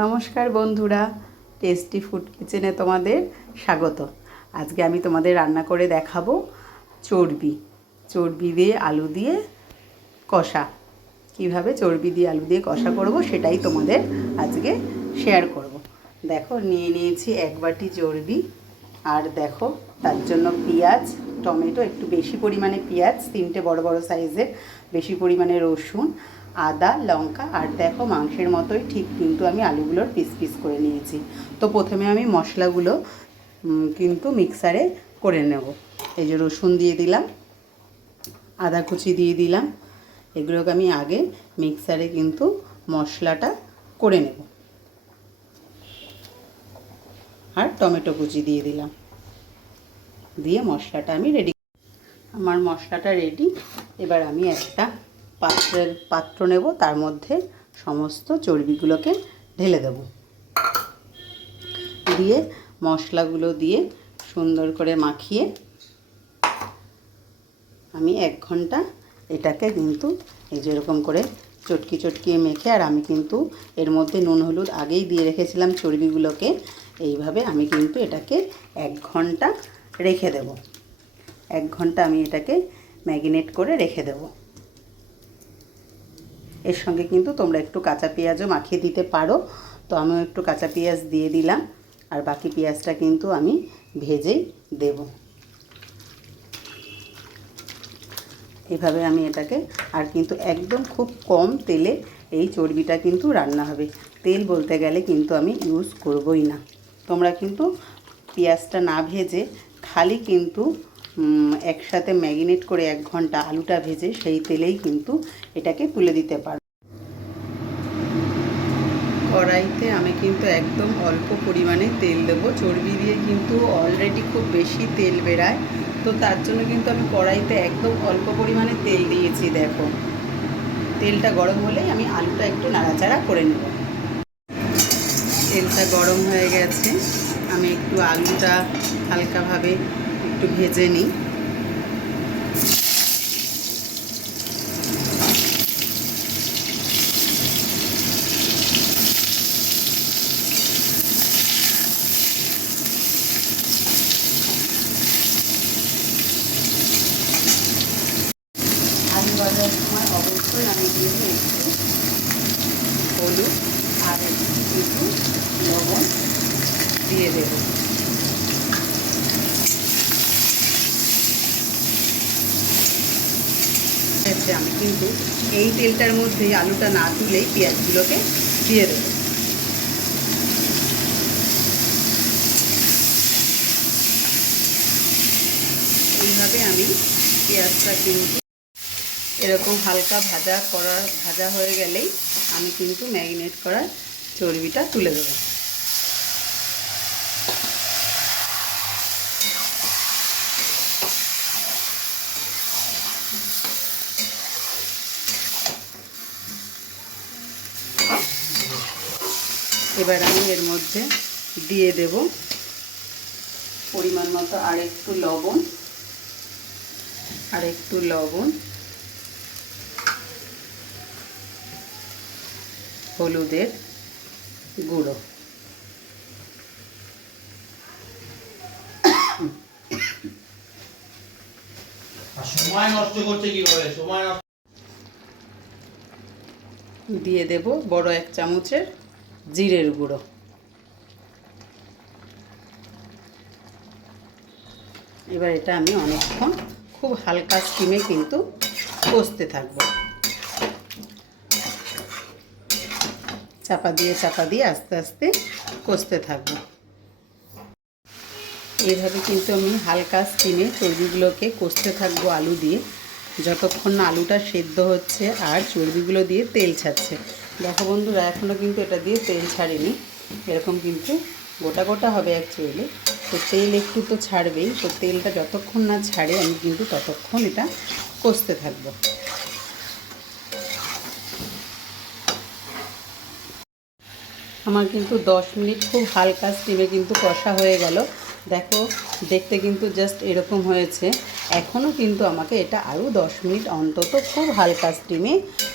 নমস্কার বন্ধুরা tasty food কিচেনে তোমাদের স্বাগত। আজকে আমি তোমাদের রান্না করে দেখাবো চর্বি। চর্বি দিয়ে আলু দিয়ে কষা। কীভাবে চর্বি দিয়ে আলু দিয়ে কষা করব সেটাই তোমাদের আজকে শেয়ার করব। দেখো, নিয়ে নিয়েছি এক বাটি চর্বি। আর দেখো, তার জন্য পেঁয়াজ, টমেটো, একটু বেশি পরিমাণে পেঁয়াজ, তিনটে বড় বড় সাইজের বেশি পরিমাণে রসুন। আদা, লঙ্কা আর দেখো মাংসের মতোই ঠিক কিন্তু আমি আলুগুলোর পিস পিস করে নিয়েছি। তো প্রথমে আমি মশলাগুলো কিন্তু মিক্সারে করে নেব। এই যে রসুন দিয়ে দিলাম, আদা কুচি দিয়ে দিলাম, এগুলোকে আমি আগে মিক্সারে কিন্তু মশলাটা করে নেব। আর টমেটো কুচি দিয়ে দিলাম। দিয়ে মশলাটা আমি রেডি আমার মশলাটা রেডি এবার আমি একটা পাত্রের পাত্র নেব, তার মধ্যে সমস্ত চর্বিগুলোকে ঢেলে দেব। দিয়ে মশলাগুলো দিয়ে সুন্দর করে মাখিয়ে আমি এক ঘণ্টা এটাকে কিন্তু এই যেরকম করে চটকি চটকিয়ে মেখে, আর আমি কিন্তু এর মধ্যে নুন, হলুদ আগেই দিয়ে রেখেছিলাম চর্বিগুলোকে, এইভাবে আমি কিন্তু এটাকে এক ঘণ্টা রেখে দেব। এক ঘণ্টা আমি এটাকে ম্যাগিনেট করে রেখে দেব। এর সঙ্গে কিন্তু তোমরা একটু কাঁচা পেঁয়াজও মাখিয়ে দিতে পারো। তো আমিও একটু কাঁচা পেঁয়াজ দিয়ে দিলাম। আর বাকি পেঁয়াজটা কিন্তু আমি ভেজেই দেবো। এভাবে আমি এটাকে আর কিন্তু একদম খুব কম তেলে এই চর্বিটা কিন্তু রান্না হবে। তেল বলতে গেলে কিন্তু আমি ইউজ করবই না। তোমরা কিন্তু পেঁয়াজটা না ভেজে খালি কিন্তু একসাথে ম্যাগিনেট করে এক ঘণ্টা আলুটা ভেজে সেই তেলেই কিন্তু এটাকে তুলে দিতে পারো। কড়াইতে আমি কিন্তু একদম অল্প পরিমাণে তেল দেবো। চর্বি দিয়ে কিন্তু অলরেডি খুব বেশি তেল বেরায়। তো তার জন্য কিন্তু আমি কড়াইতে একদম অল্প পরিমাণে তেল দিয়েছি, দেখো। তেলটা গরম হলেই আমি আলুটা একটু নাড়াচাড়া করে নেব। তেলটা গরম হয়ে গেছে। আমি একটু আলুটা হালকাভাবে একটু ভেজে নিই আলু ভাজার সময় অবশ্যই আমি দিয়ে দিই একটু হলুদ আর একটু কিন্তু লবণ দিয়ে দেব হচ্ছে আমি কিন্তু এই তেলটার মধ্যেই আলুটা না তুলেই পেঁয়াজগুলোকে দিয়ে দেবো। এইভাবে আমি পেঁয়াজটা কিন্তু এরকম হালকা ভাজা করার, ভাজা হয়ে গেলেই আমি কিন্তু ম্যারিনেট করার চর্বিটা তুলে দেবো। এবার আমি এর মধ্যে দিয়ে দেব পরিমাণ মতো আর একটু লবণ আর একটু লবণ হলুদের গুঁড়ো। সময় নষ্ট করছে কীভাবে? সময় দিয়ে দেব বড় এক চামচের জিরের গুঁড়ো। এবার এটা আমি অনেকক্ষণ খুব হালকা স্টিমে কিন্তু কষতে থাকব। চাপা দিয়ে চাপা দিয়ে আস্তে আস্তে কষতে থাকব। এইভাবে কিন্তু আমি হালকা স্টিমে চর্বিগুলোকে কষতে থাকব আলু দিয়ে। যতক্ষণ না আলুটা সেদ্ধ হচ্ছে আর চর্বিগুলো দিয়ে তেল ছাড়ছে। দেখো বন্ধুরা এখনও কিন্তু এটা দিয়ে তেল ছাড়িনি। এরকম কিন্তু গোটা গোটা হবে অ্যাকচুয়ালি তো তেল একটু তো ছাড়বেই। তো তেলটা যতক্ষণ না ছাড়ে, আমি কিন্তু ততক্ষণ এটা কষতে থাকব। আমার কিন্তু দশ মিনিট খুব হালকা স্টিমে কিন্তু কষা হয়ে গেল। দেখো, দেখতে কিন্তু জাস্ট এরকম হয়েছে। এখনও কিন্তু আমাকে এটা আরও দশ মিনিট অন্তত খুব হালকা স্টিমে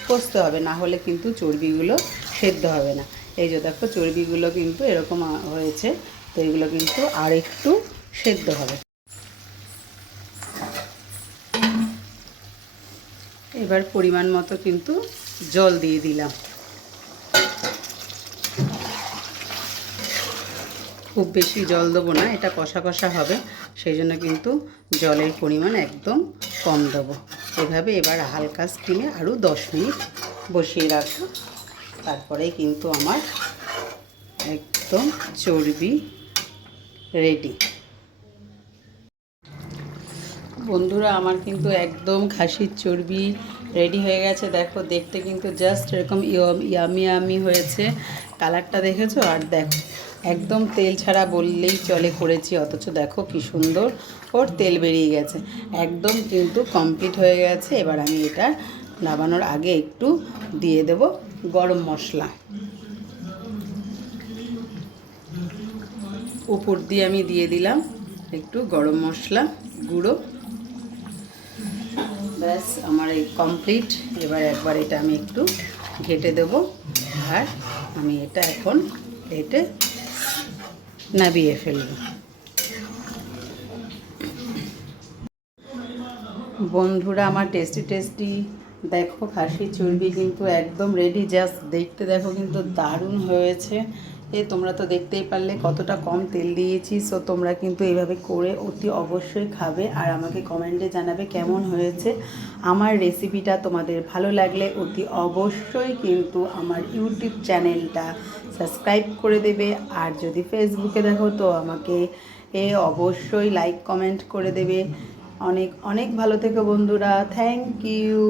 কষতে হবে, না হলে কিন্তু চর্বিগুলো সেদ্ধ হবে না। এই যে দেখো, চর্বিগুলো কিন্তু এরকম হয়েছে। তো এগুলো কিন্তু আর একটু সেদ্ধ হবে। এবার পরিমাণ মতো কিন্তু জল দিয়ে দিলাম। খুব বেশি জল দেবো না, এটা কষা কষা হবে, সেই জন্য কিন্তু জলের পরিমাণ একদম কম দেবো। এভাবে এবার হালকা স্টিমে আরও দশ মিনিট বসিয়ে রাখব। তারপরেই কিন্তু আমার একদম চর্বি রেডি বন্ধুরা, আমার কিন্তু একদম খাসির চর্বি রেডি হয়ে গেছে। দেখো, দেখতে কিন্তু জাস্ট এরকম ইয়ামি ইয়ামি হয়েছে। কালারটা দেখেছ? আর দেখো একদম তেল ছাড়া বললেই চলে করেছি, অথচ দেখো কি সুন্দর। ওর তেল বেরিয়ে গেছে। একদম কিন্তু কমপ্লিট হয়ে গেছে। এবার আমি এটা নামানোর আগে একটু দিয়ে দেব গরম মশলা। উপর দিয়ে আমি দিয়ে দিলাম একটু গরম মশলা গুঁড়ো। ব্যাস, আমার এই কমপ্লিট এবার একবার এটা আমি একটু ঘেটে দেব। আর আমি এটা এখন ঘেটে নাবিয়ে ফেলব। বন্ধুরা, আমার টেস্টি টেস্টি দেখো, খাসির চর্বি কিন্তু একদম রেডি জাস্ট দেখতে দেখো কিন্তু দারুণ হয়েছে। এ, তোমরা তো দেখতেই পারলে কতটা কম তেল দিয়েছি। সো তোমরা কিন্তু এইভাবে করে অতি অবশ্যই খাবে। আর আমাকে কমেন্টে জানাবে কেমন হয়েছে। আমার রেসিপিটা তোমাদের ভালো লাগলে অতি অবশ্যই কিন্তু আমার ইউটিউব চ্যানেলটা সাবস্ক্রাইব করে দেবে। আর যদি ফেসবুকে দেখো, তো আমাকে এ, অবশ্যই লাইক কমেন্ট করে দেবে। অনেক অনেক ভালো থেকো বন্ধুরা। Thank you